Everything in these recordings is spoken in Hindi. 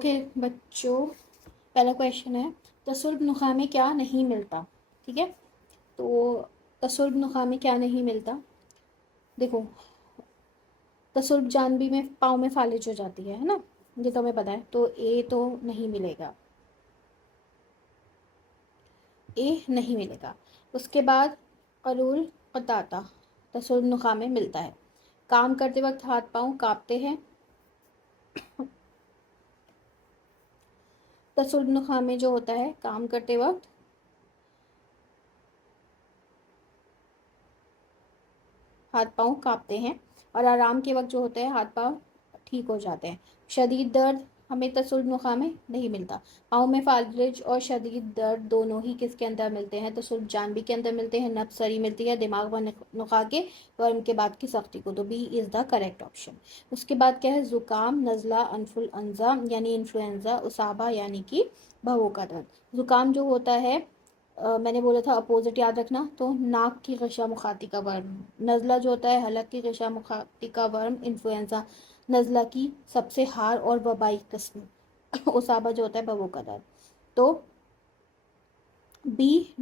ओके बच्चों, पहला क्वेश्चन है तसुल्ब नुखा में क्या नहीं मिलता। ठीक है, तो तसुल्ब नुखा में क्या नहीं मिलता। देखो, तसुल्ब जानबी में पाँव में फालिज हो जाती है ना, ये तो हमें पता है। तो ए तो नहीं मिलेगा, ए नहीं मिलेगा। उसके बाद कलूल कताता तसुल्ब नुखा में मिलता है। काम करते वक्त हाथ पाँव काँपते हैं, तसुल्ब नुखा में जो होता है काम करते वक्त हाथ पाँव काँपते हैं, और आराम के वक्त जो होता है हाथ पाँव ठीक हो जाते हैं। शदीद दर्द हमें तसुल्ब नुखा में नहीं मिलता। पाँव में फालिज और शदीद दर्द दोनों ही किसके अंदर मिलते हैं? तसुल्ब जानबी के अंदर मिलते हैं। नब्ज़ सरी मिलती है दिमाग व नुखा के वर्म के बाद की सख्ती को। तो B is the correct option. उसके बाद क्या है? ज़ुकाम, नज़ला, अनफुलअंजा यानी इन्फ्लुएंजा, उसाबा यानी कि भवों का दर्द। ज़ुकाम जो होता है मैंने बोला था अपोजिट याद रखना, तो नाक की गशा मुखाती का वर्म। नज़ला जो होता है हलक की गशा मुखाती का वर्म। इन्फ्लुएंजा नज़ला की सबसे हार और वबाई किस्म। उसाबा जो होता है बवों का दर्द। तो बी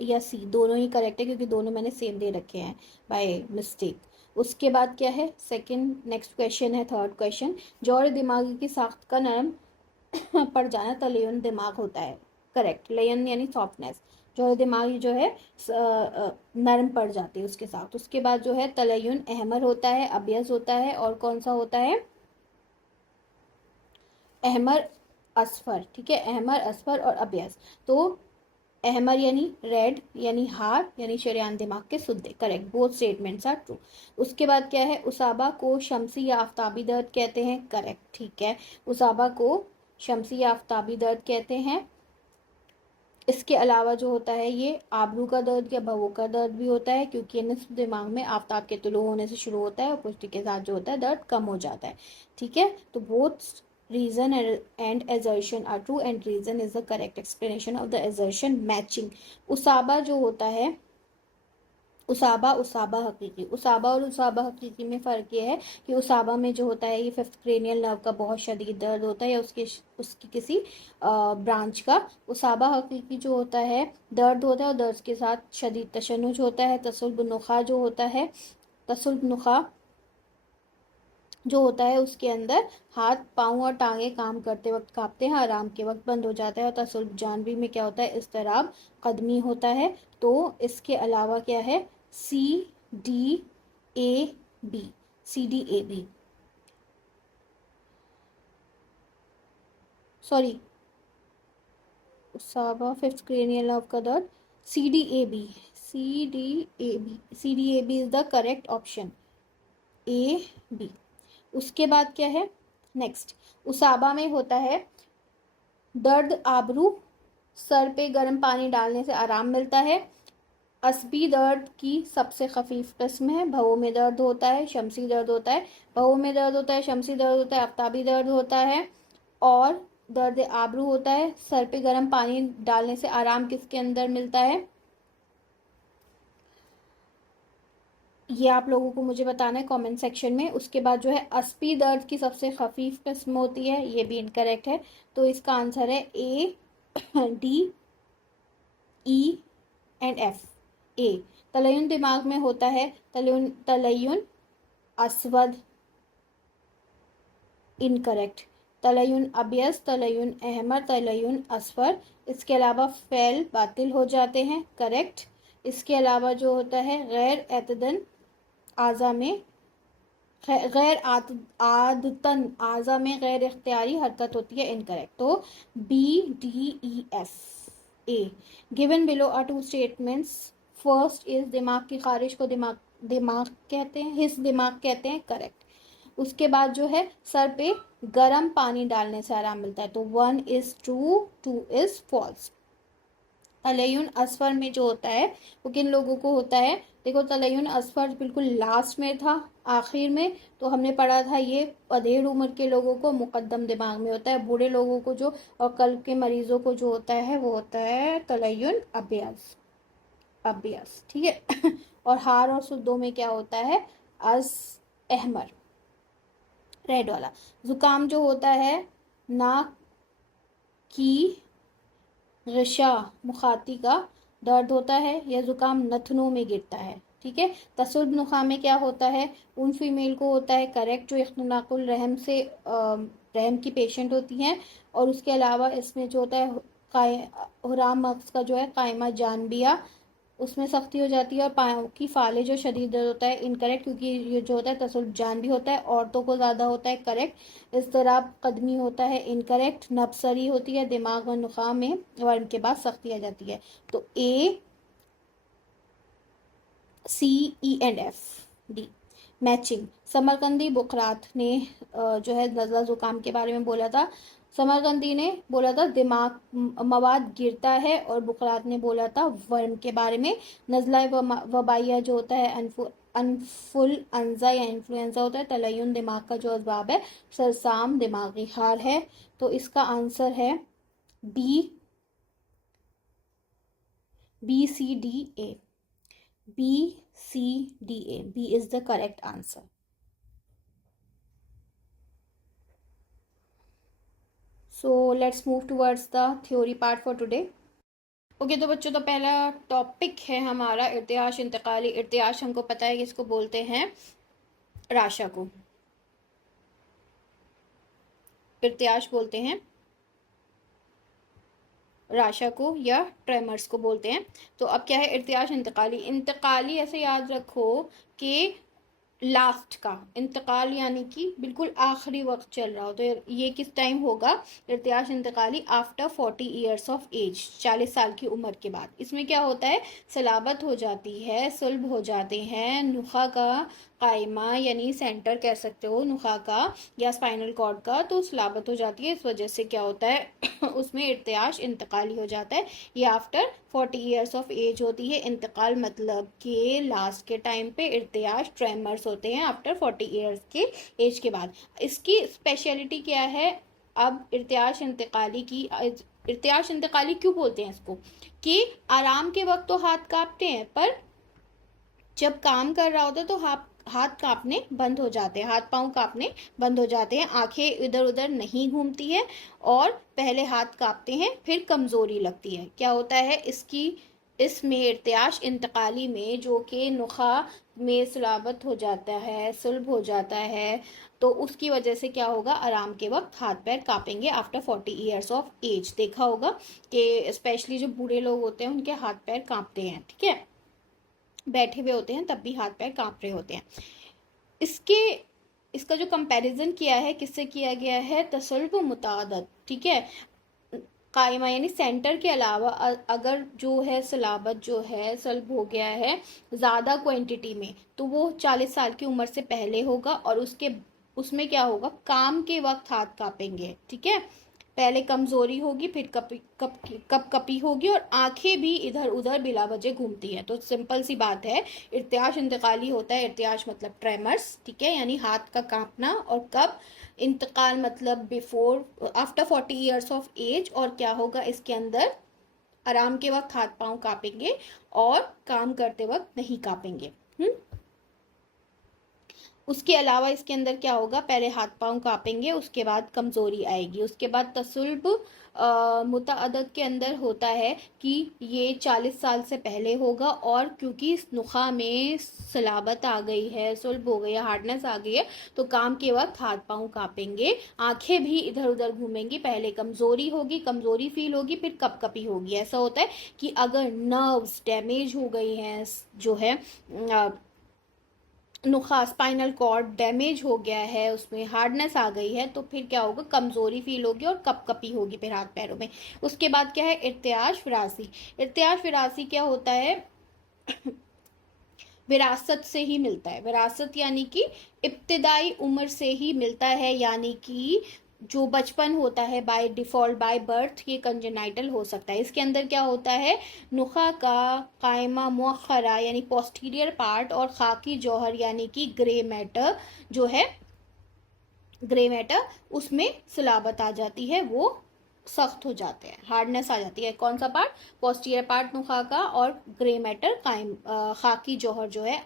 या सी दोनों ही करेक्ट है, क्योंकि दोनों मैंने सेम दे रखे हैं बाय मिस्टेक। उसके बाद क्या है? सेकंड नेक्स्ट क्वेश्चन है, थर्ड क्वेश्चन। जौहर दिमागी की साख्त का नरम पड़ जाना तलयन दिमाग होता है। करेक्ट, लयन यानी सॉफ्टनेस। जो दिमाग जो है नरम पड़ जाती है उसके साथ। उसके बाद जो है तलयन अहमर होता है, अबियज होता है, और कौन सा होता है? अहमर असफर। ठीक है, अहमर असफर और अबियज। तो अहमर यानी रेड यानी हार यानी शरेआन दिमाग के सुद्दे। Correct, both statements are true. उसके बाद क्या है? उसाबा को शमसी या आफ्ताबी दर्द कहते हैं। करेक्ट, ठीक है, उसाबा को शमसी या आफ्ताबी दर्द कहते हैं। इसके अलावा जो होता है ये आबरू का दर्द या भवों का दर्द भी होता है, क्योंकि ये निस्फ दिमाग में आफ्ताब के तुलू होने से शुरू होता है और पुष्टि के साथ जो होता है दर्द कम हो जाता है। ठीक है, तो both reason and assertion are true and reason is the correct explanation of the assertion matching. उसाबा जो होता है, उसाबा उसाबा हकीकी, उसाबा और उसाबा हकीकी में फ़र्क ये है कि उसाबा में जो होता है ये फिफ्थ क्रेनियल नर्व का बहुत शदीद दर्द होता है या उसकी किसी ब्रांच का। उसाबा हकीकी जो होता है दर्द होता है और दर्द के साथ शदीद तशन्नुज होता है। तसुल्ब नुखा जो होता है, तसुल्ब नुखा जो होता है उसके अंदर हाथ पाँव और टांगे काम करते वक्त कांपते हैं, आराम के वक्त बंद हो जाता है। और तसुल्ब जानबी में क्या होता है? इज़्तिराब कदमी होता है। तो इसके अलावा क्या है? C D A B, C D A B, sorry उसाबा फिफ्थ क्रेनियल नर्व का दर्द, C D A B, C D A B, C D A B is the correct option, A B. उसके बाद क्या है? नेक्स्ट, उसाबा में होता है दर्द आबरू, सर पे गर्म पानी डालने से आराम मिलता है। असबी दर्द की सबसे खफीफ किस्म है। भवों में दर्द होता है, शमसी दर्द होता है। भवों में दर्द होता है, शमसी दर्द होता है, आफ्ताबी दर्द होता है, और दर्द आबरू होता है। सर पे गर्म पानी डालने से आराम किसके अंदर मिलता है? ये आप लोगों को मुझे बताना है कमेंट सेक्शन में। उसके बाद जो है अस्पी दर्द की सबसे खफीफ किस्म होती है, ये भी इनकरेक्ट है। तो इसका आंसर है ए, डी, ई एंड एफ। ए, तलयुन दिमाग में होता है, तलयुन तलयुन असवद, इनकरेक्ट। तलयुन अबियस, तलयुन अहमर, तलयुन असफर। इसके अलावा फैल बातिल हो जाते हैं। करेक्ट। इसके अलावा जो होता है गैर एतदन आज़ा में, गैर आदतन आज़ा में गैर इख्तियारी हरकत होती है। इनकरेक्ट। तो B D E F A. Given below are two statements. First is दिमाग की खारिश को दिमाग दिमाग कहते हैं, हिस दिमाग कहते हैं। करेक्ट। उसके बाद जो है सर पे गर्म पानी डालने से आराम मिलता है। तो 1 इज ट्रू, 2 इज फॉल्स। तलयुन असफर में जो होता है वो किन लोगों को होता है? देखो, तलयुन असफर बिल्कुल लास्ट में था, आखिर में। तो हमने पढ़ा था ये अधेड़ उम्र के लोगों को मुकद्दम दिमाग में होता है। बूढ़े लोगों को जो और कल्ब के मरीजों को जो होता है वो होता है तलयुन अबियास, अबियास। ठीक है। और हार और सुद्दों में क्या होता है? अस अहमर, रेड वाला। जुकाम जो होता है नाक की ग़िशा मुखाती का दर्द होता है या ज़ुकाम नथनों में गिरता है। ठीक है, तसुल्ब नुखा में क्या होता है, उन फीमेल को होता है करेक्ट जो इख्तिनाकुल रहम से रहम की पेशेंट होती हैं। और उसके अलावा इसमें जो होता है हुराम मग्ज़ का जो है कायमा जानबिया, उसमें सख्ती हो जाती है। और पाँव की फाले जो शदीद दर्द होता है इनकरेक्ट, क्योंकि ये जो होता है तसुल्ब जान भी होता है, औरतों को ज़्यादा होता है करेक्ट। इज़्तिराब कदमी होता है इनकरेक्ट। नब्सरी होती है दिमाग और नुखा में, वर्म के बाद सख्ती आ जाती है। तो A C E and F D matching. समरकंदी बुकरात ने जो है नज़ला ज़ुकाम के बारे में बोला था। समरकंदी ने बोला था दिमाग मवाद गिरता है, और बुकरात ने बोला था वर्म के बारे में। नज़ला वबाइया जो होता है अनफुलअंजा या इन्फ्लुएंजा होता है। तलयन दिमाग का जो असबाब है, सरसाम दिमागी हार है। तो इसका आंसर है B, B C D A. B, C, D, A. B is the correct answer. So let's move towards the theory part for today. Okay तो बच्चों, तो पहला टॉपिक है हमारा इर्तियाश इंतकाली। इर्तियाश हमको पता है कि इसको बोलते हैं राशा को, इर्तियाश बोलते हैं राशा को या ट्रेमर्स को बोलते हैं। तो अब क्या है इर्तियाश इंतकाली। इंतकाली ऐसे याद रखो कि लास्ट का इंतकाल, यानी कि बिल्कुल आखिरी वक्त चल रहा हो। तो ये किस टाइम होगा इर्तियाश इंतकाली? आफ्टर 40 ईयर्स ऑफ एज, 40 साल की उम्र के बाद। इसमें क्या होता है, सलाबत हो जाती है, सुल्ब हो जाते हैं, नुखा का कायमा यानी सेंटर कह सकते हो नुखा का या स्पाइनल कॉर्ड का, तो सलाबत हो जाती है। इस वजह से क्या होता है उसमें इर्तियाश इंतकाली हो जाता है। ये आफ्टर 40 ईयर्स ऑफ एज होती है। इंतकाल मतलब कि लास्ट के टाइम पे इर्तियाश ट्रेमर्स होते हैं आफ्टर 40 ईयर्स के एज के बाद। इसकी स्पेशलिटी क्या है? अब इर्तियाश इंतकाली क्यों बोलते हैं इसको? कि आराम के वक्त तो हाथ कांपते हैं, पर जब काम कर रहा होता है तो हाथ कांपने बंद हो जाते हैं, हाथ पांव कांपने बंद हो जाते हैं, आंखें इधर उधर नहीं घूमती है, और पहले हाथ कांपते हैं फिर कमज़ोरी लगती है। क्या होता है इसमें इर्तियाश इंतकाली में, जो कि नुखा में सलाबत हो जाता है, सुल्ब हो जाता है, तो उसकी वजह से क्या होगा, आराम के वक्त हाथ पैर कांपेंगे आफ्टर 40 ईयर्स ऑफ एज। देखा होगा कि स्पेशली जो बूढ़े लोग होते हैं उनके हाथ पैर कांपते हैं। ठीक है, बैठे हुए होते हैं तब भी हाथ पैर कांप रहे होते हैं। इसका जो कंपैरिजन किया है किससे किया गया है? तसल्ब मुतादद। ठीक है, कायमा यानी सेंटर के अलावा अगर जो है सलाबत जो है सल्ब हो गया है ज़्यादा क्वांटिटी में, तो वो 40 साल की उम्र से पहले होगा, और उसमें क्या होगा, काम के वक्त हाथ कांपेंगे। ठीक है, पहले कमज़ोरी होगी, फिर कपी होगी, और आंखें भी इधर उधर बिला वजह घूमती है। तो सिंपल सी बात है, इर्तियाश इंतकाली होता है, इर्तियाश मतलब ट्रेमर्स। ठीक है, यानी हाथ का कांपना। और कब? इंतकाल मतलब before after 40 years of age. और क्या होगा इसके अंदर? आराम के वक्त हाथ पांव कांपेंगे और काम करते वक्त नहीं कांपेंगे। उसके अलावा इसके अंदर क्या होगा, पहले हाथ पांव कांपेंगे, उसके बाद कमज़ोरी आएगी। उसके बाद तसुल्ब मुताअद्दद के अंदर होता है कि ये 40 साल से पहले होगा, और क्योंकि नुखा में सलाबत आ गई है, सुल्ब हो गई है, हार्डनेस आ गई है, तो काम के वक्त हाथ पांव कांपेंगे, आंखें भी इधर उधर घूमेंगी, पहले कमज़ोरी होगी, कमज़ोरी फील होगी, फिर कपकपी होगी। ऐसा होता है कि अगर नर्व्स डैमेज हो गई हैं, जो है नुखा स्पाइनल कॉर्ड डैमेज हो गया है, उसमें हार्डनेस आ गई है, तो फिर क्या होगा, कमज़ोरी फील होगी और कपकपी होगी फिर हाथ पैरों में। उसके बाद क्या है, इर्तियाश विरासी। इर्तियाश विरासी क्या होता है? विरासत से ही मिलता है। विरासत यानी कि इब्तिदाई उम्र से ही मिलता है, यानी कि जो बचपन होता है बाय डिफ़ॉल्ट बाय बर्थ, ये कंजेनाइटल हो सकता है। इसके अंदर क्या होता है, नुखा का कायमा मुअख्खरा यानी पोस्टीरियर पार्ट, और खाकी जौहर यानी कि ग्रे मैटर जो है, ग्रे मैटर, उसमें सलाबत आ जाती है, वो सख्त हो जाते हैं, हार्डनेस आ जाती है। कौन सा पार्ट? पोस्टीरियर पार्ट नुखा का, और ग्रे मैटर कायम खाकी जौहर जो है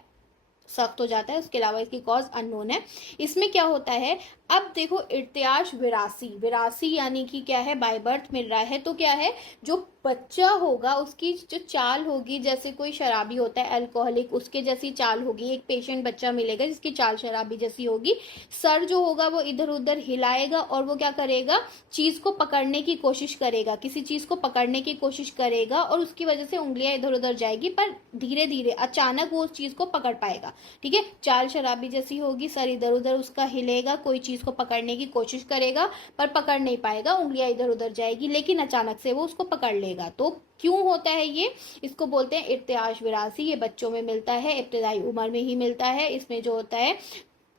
सख्त हो जाता है। उसके अलावा इसकी कॉज अननोन है। इसमें क्या होता है, अब देखो इर्तियाश विरासी, विरासी यानी कि क्या है, बाय बर्थ मिल रहा है, तो क्या है, जो बच्चा होगा उसकी जो चाल होगी, जैसे कोई शराबी होता है अल्कोहलिक, उसके जैसी चाल होगी। एक पेशेंट बच्चा मिलेगा जिसकी चाल शराबी जैसी होगी। सर जो होगा वो इधर उधर हिलाएगा और वो क्या करेगा, चीज को पकड़ने की कोशिश करेगा, किसी चीज को पकड़ने की कोशिश करेगा और उसकी वजह से उंगलियां इधर उधर जाएगी, पर धीरे धीरे अचानक वो उस चीज को पकड़ पाएगा। ठीक है, चाल शराबी जैसी होगी, सर इधर उधर उसका हिलेगा, कोई चीज को पकड़ने की कोशिश करेगा पर पकड़ नहीं पाएगा, उंगलियां इधर उधर जाएगी, लेकिन अचानक से वो उसको पकड़ लेगा। तो क्यों होता है ये, इसको बोलते हैं इर्तियाश विरासी। ये बच्चों में मिलता है, इब्तदाई उम्र में ही मिलता है। इसमें जो होता है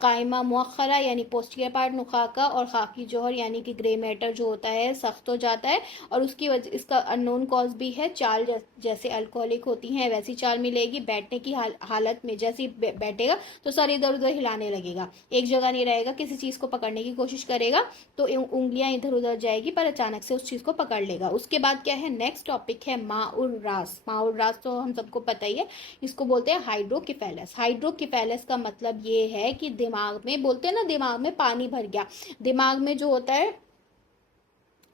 कायमा मुअख्खरा यानी पोस्टियर पार्ट नुखा का, और खाकी जौहर यानी कि ग्रे मैटर जो होता है सख्त हो जाता है। और उसकी वजह, इसका अननोन कॉज भी है। चाल जैसे अल्कोहलिक होती हैं वैसी चाल मिलेगी। बैठने की हालत में जैसे बैठेगा तो सर इधर उधर हिलाने लगेगा, एक जगह नहीं रहेगा, किसी चीज को पकड़ने की कोशिश करेगा तो उंगलियां इधर उधर जाएगी, पर अचानक से उस चीज को पकड़ लेगा। उसके बाद क्या है, नेक्स्ट टॉपिक है माउर रास। माउर रास तो हम सबको पता ही है, इसको बोलते हैं हाइड्रोकिफेलस। हाइड्रोकिफेलस का मतलब ये है कि दिमाग में, बोलते हैं ना दिमाग में पानी भर गया, दिमाग में जो होता है,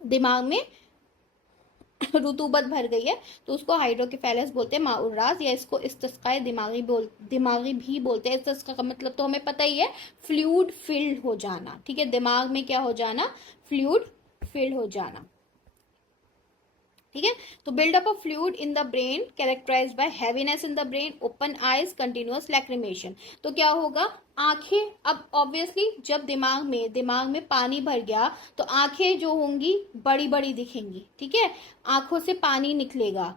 दिमाग में रुतूबत भर गई है, तो उसको हाइड्रोकिफेलस बोलते हैं, माउर रास, या इसको इस्तिस्काए दिमागी भी बोलते हैं। इस्तिस्का का मतलब तो हमें पता ही है, फ्लूइड फिल्ड हो जाना। ठीक है, दिमाग में क्या हो जाना, फ्लूइड फिल्ड हो जाना। ठीक है, तो buildup of fluid in the brain characterized by heaviness in the brain, open eyes, continuous lacrimation. तो क्या होगा, आंखें, अब ऑब्वियसली जब दिमाग में पानी भर गया तो आंखें जो होंगी बड़ी बड़ी दिखेंगी। ठीक है, आंखों से पानी निकलेगा,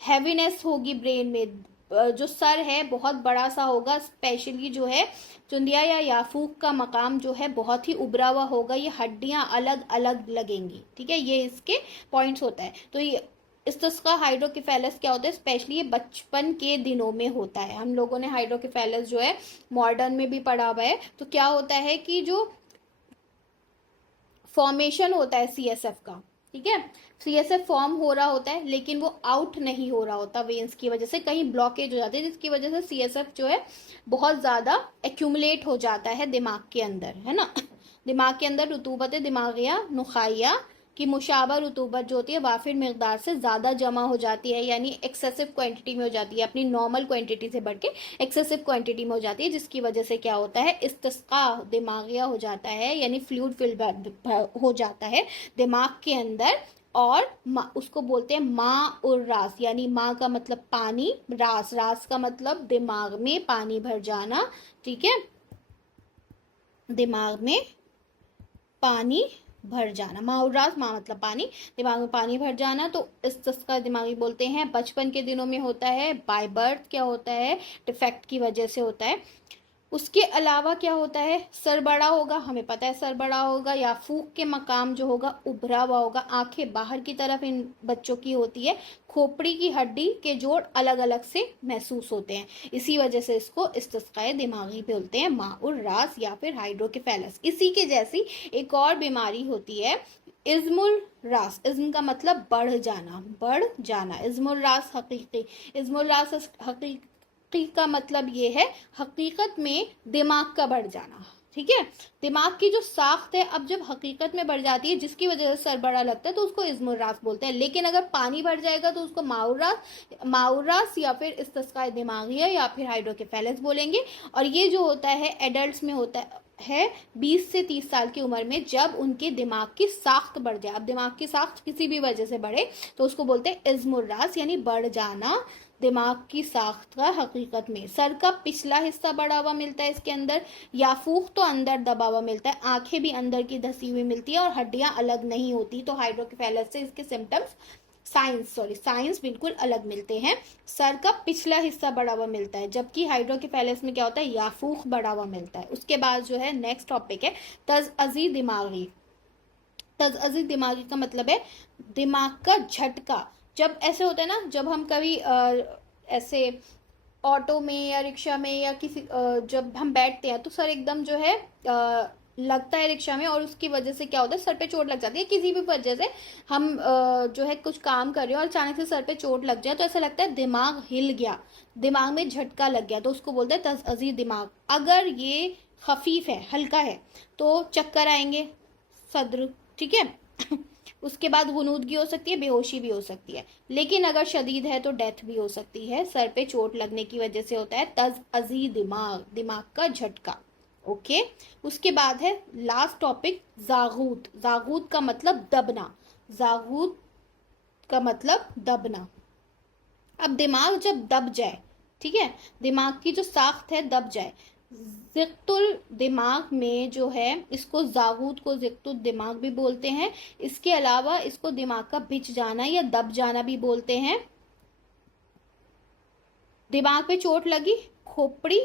हैवीनेस होगी ब्रेन में, जो सर है बहुत बड़ा सा होगा, स्पेशली जो है चुंदिया या याफूक का मकाम जो है बहुत ही उभरा हुआ होगा, ये हड्डियां अलग अलग लगेंगी। ठीक है, ये इसके पॉइंट्स होता है। तो ये इस्तिस्का हाइड्रोकिफेलस क्या होता है, स्पेशली ये बचपन के दिनों में होता है। हम लोगों ने हाइड्रोकिफेलस जो है मॉडर्न में भी पढ़ा हुआ है। तो क्या होता है कि जो फॉर्मेशन होता है सीएसएफ का, ठीक है, सीएसएफ फॉर्म हो रहा होता है लेकिन वो आउट नहीं हो रहा होता वेन्स की वजह से, कहीं ब्लॉकेज हो जाती है, जिसकी वजह से सीएसएफ जो है बहुत ज्यादा एक्यूमुलेट हो जाता है दिमाग के अंदर, है ना। दिमाग के अंदर रुतूबत दिमागिया नुखाइया की मुशाबा रुतूबत जो होती है वाफिर मकदार से ज़्यादा जमा हो जाती है, यानी एक्सेसिव क्वांटिटी में हो जाती है, अपनी नॉर्मल क्वांटिटी से बढ़ के एक्सेसिव क्वांटिटी में हो जाती है, जिसकी वजह से क्या होता है, इस्तिस्का दिमागिया हो जाता है, यानी फ्लूइड फिल हो जाता है दिमाग के अंदर। और उसको बोलते हैं माँ और रास, यानी माँ का मतलब पानी, रास, रास का मतलब दिमाग में पानी भर जाना। ठीक है, दिमाग में पानी भर जाना, माउरास, माँ मतलब पानी, दिमाग में पानी भर जाना। तो इस्तिस्का दिमागी बोलते हैं, बचपन के दिनों में होता है, बाय बर्थ क्या होता है, डिफेक्ट की वजह से होता है। उसके अलावा क्या होता है, सर बड़ा होगा, हमें पता है सर बड़ा होगा, या फूक के मकाम जो होगा उभरा हुआ होगा, आंखें बाहर की तरफ इन बच्चों की होती है, खोपड़ी की हड्डी के जोड़ अलग अलग से महसूस होते हैं, इसी वजह से इसको इस्तिस्काए दिमागी बोलते हैं, माउर रास या फिर हाइड्रोकेफेलस। इसी के जैसी एक और बीमारी होती है इज्मुल रास। इज्म का मतलब बढ़ जाना, बढ़ जाना, इज्मुल रास हकीकी, इज्मुल रास हकीकी का मतलब ये है हकीकत में दिमाग का बढ़ जाना। ठीक है, दिमाग की जो साख्त है अब जब हकीकत में बढ़ जाती है, जिसकी वजह से सर बड़ा लगता है, तो उसको इज्मुर्रास बोलते हैं। लेकिन अगर पानी भर जाएगा तो उसको माउरास या फिर इस्तिस्काए दिमागिया या फिर हाइड्रोकेफेलस बोलेंगे। और ये जो होता है एडल्ट्स में होता है 20 से 30 साल की उम्र में, जब उनके दिमाग की साख्त बढ़ जाए। अब दिमाग की साख्त किसी भी वजह से बढ़े तो उसको बोलते हैं इज्मुर्रास, यानी बढ़ जाना दिमाग की साख्त का हकीकत में। सर का पिछला हिस्सा बढ़ा हुआ मिलता है इसके अंदर, याफूक तो अंदर दबा हुआ मिलता है, आंखें भी अंदर की धसी हुई मिलती है और हड्डियां अलग नहीं होती। तो हाइड्रोकेफेलस से इसके सिम्टम्स, साइंस बिल्कुल अलग मिलते हैं। सर का पिछला हिस्सा बड़ा हुआ मिलता है, जबकि हाइड्रोकेफेलस में क्या होता है, याफूक बड़ा हुआ मिलता है। उसके बाद जो है नेक्स्ट टॉपिक है तज़अज़ी दिमागी। तज़अज़ी दिमागी का मतलब है दिमाग का झटका। जब ऐसे होता है ना, जब हम कभी ऐसे ऑटो में या रिक्शा में या किसी जब हम बैठते हैं तो सर एकदम जो है लगता है रिक्शा में और उसकी वजह से क्या होता है, सर पे चोट लग जाती है। किसी भी वजह से हम जो है कुछ काम कर रहे हो और अचानक से सर पे चोट लग जाए तो ऐसा लगता है दिमाग हिल गया, दिमाग में झटका लग गया, तो उसको बोलते हैं तज़अज़ी दिमाग। अगर ये खफीफ है, हल्का है, तो चक्कर आएंगे, सद्र, ठीक है। उसके बाद गुनूदगी हो सकती है, बेहोशी भी हो सकती है। लेकिन अगर शदीद है तो डेथ भी हो सकती है, सर पे चोट लगने की वजह से होता है तज़अज़ी दिमाग, दिमाग का झटका। ओके। उसके बाद है लास्ट टॉपिक जागूत। जागूत का मतलब दबना, जागूत का मतलब दबना। अब दिमाग जब दब जाए, ठीक है, दिमाग की जो साख्त है दब जाए, जिक्तुल दिमाग में जो है, इसको जागूत को जिक्तुल दिमाग भी बोलते हैं। इसके अलावा इसको दिमाग का भिज जाना या दब जाना भी बोलते हैं। दिमाग पे चोट लगी, खोपड़ी,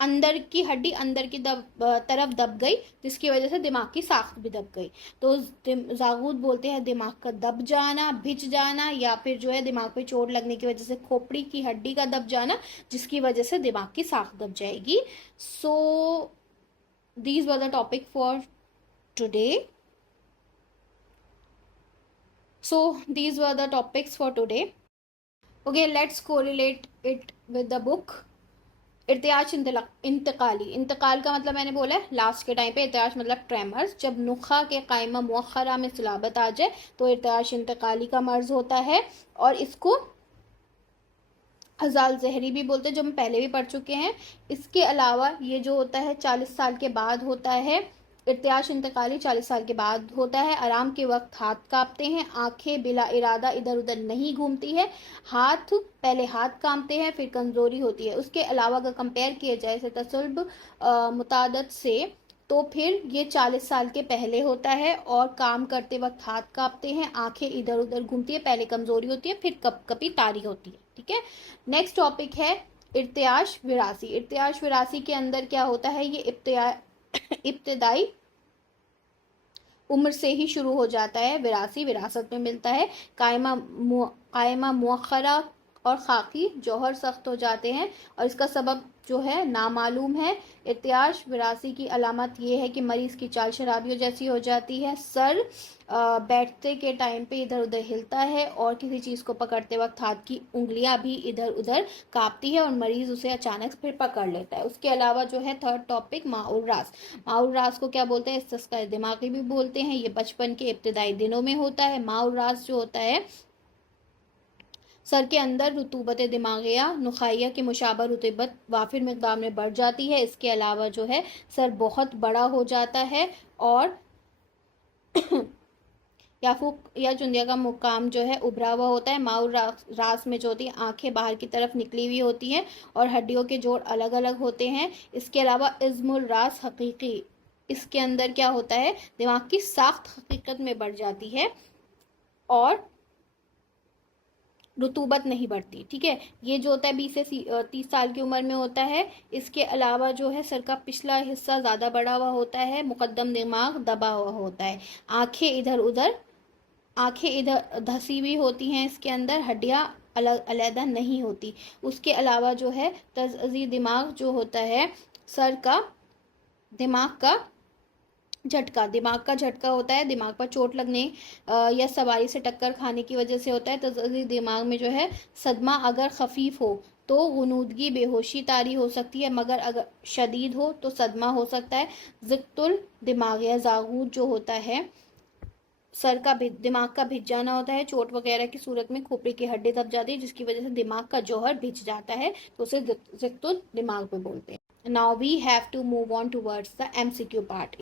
अंदर की हड्डी अंदर की तरफ दब गई, जिसकी वजह से दिमाग की साख्त भी दब गई। तो जागूत बोलते हैं दिमाग का दब जाना, भिज जाना, या फिर जो है दिमाग पे चोट लगने की वजह से खोपड़ी की हड्डी का दब जाना, जिसकी वजह से दिमाग की साख्त दब जाएगी। So these were the topic for today. So these were the topics for today. Okay, let's correlate it with the book. इर्तियाश इंतकाली, इंतकाल का मतलब मैंने बोला है लास्ट के टाइम पे, इर्तियाश मतलब ट्रेमर्स। जब नुखा के कायमा मुअख्खरा में सिलाबत आ जाए तो इर्तियाश इंतकाली का मर्ज होता है, और इसको अजाल जहरी भी बोलते हैं, जो हम पहले भी पढ़ चुके हैं। इसके अलावा ये जो होता है 40 साल के बाद होता है। इर्तियाश इंतकाली 40 साल के बाद होता है। आराम के वक्त हाथ कांपते हैं, आंखें बिला इरादा इधर उधर नहीं घूमती है, हाथ पहले हाथ कांपते हैं, फिर कमज़ोरी होती है। उसके अलावा अगर कंपेयर किया जाए इसे तसल्ब मुतादत से, तो फिर ये 40 साल के पहले होता है, और काम करते वक्त हाथ कांपते हैं, आंखें इधर उधर घूमती है, पहले कमज़ोरी होती है, फिर कप कपी तारी होती है, ठीक है। नेक्स्ट टॉपिक है इर्तियाश विरासी। इर्तियाश विरासी के अंदर क्या होता है, ये इब्तदाई उम्र से ही शुरू हो जाता है। विरासी विरासत में मिलता है। कायमा मुअख्खरा और खाकी जौहर सख्त हो जाते हैं, और इसका सबब जो है नामालूम है। इर्तियाश विरासी की अलामत ये है कि मरीज़ की चाल शराबियों जैसी हो जाती है, सर बैठते के टाइम पे इधर उधर हिलता है, और किसी चीज़ को पकड़ते वक्त हाथ की उंगलियां भी इधर उधर कांपती है, और मरीज़ उसे अचानक फिर पकड़ लेता है। उसके अलावा जो है थर्ड टॉपिक माउर रास। माउर रास को क्या बोलते हैं, इस्तिस्काए दिमागी भी बोलते हैं। ये बचपन के इब्तदाई दिनों में होता है। माउर रास जो होता है, सर के अंदर रुतूबत दिमागिया नुखाइया की मुशाबा रुतूबत वाफिर मकदार में बढ़ जाती है। इसके अलावा जो है सर बहुत बड़ा हो जाता है, और याफूक या चुंदिया का मुकाम जो है उभरा हुआ होता है। माउर रास में जो होती है, आंखें बाहर की तरफ निकली हुई होती हैं, और हड्डियों के जोड़ अलग अलग होते हैं। इसके अलावा इज़्मुल रास हकीकी, इसके अंदर क्या होता है, दिमाग की साख्त हकीकत में बढ़ जाती है, और रुतूबत नहीं बढ़ती, ठीक है। ये जो होता है 20 से 30 साल की उम्र में होता है। इसके अलावा जो है सर का पिछला हिस्सा ज़्यादा बड़ा हुआ होता है, मुकद्दम दिमाग दबा हुआ होता है, आंखें इधर धसी हुई होती हैं, इसके अंदर हड्डियाँ अलग अलहदा नहीं होती। उसके अलावा जो है तज़अज़ी दिमाग जो होता है, सर का दिमाग का झटका, दिमाग का झटका होता है, दिमाग पर चोट लगने या सवारी से टक्कर खाने की वजह से होता है। तज़अज़ी दिमाग में जो है सदमा अगर खफीफ हो तो गुनूदगी बेहोशी तारी हो सकती है, मगर अगर शदीद हो तो सदमा हो सकता है। ज़िक्तुल दिमाग या जागूत जो होता है, सर का दिमाग का भिज जाना होता है। चोट वगैरह की सूरत में खोपड़ी की हड्डी दब जाती है, जिसकी वजह से दिमाग का जौहर भिज जाता है, तो उसे ज़िक्तुल दिमाग पे बोलते हैं। Now we have to move on towards the MCQ part.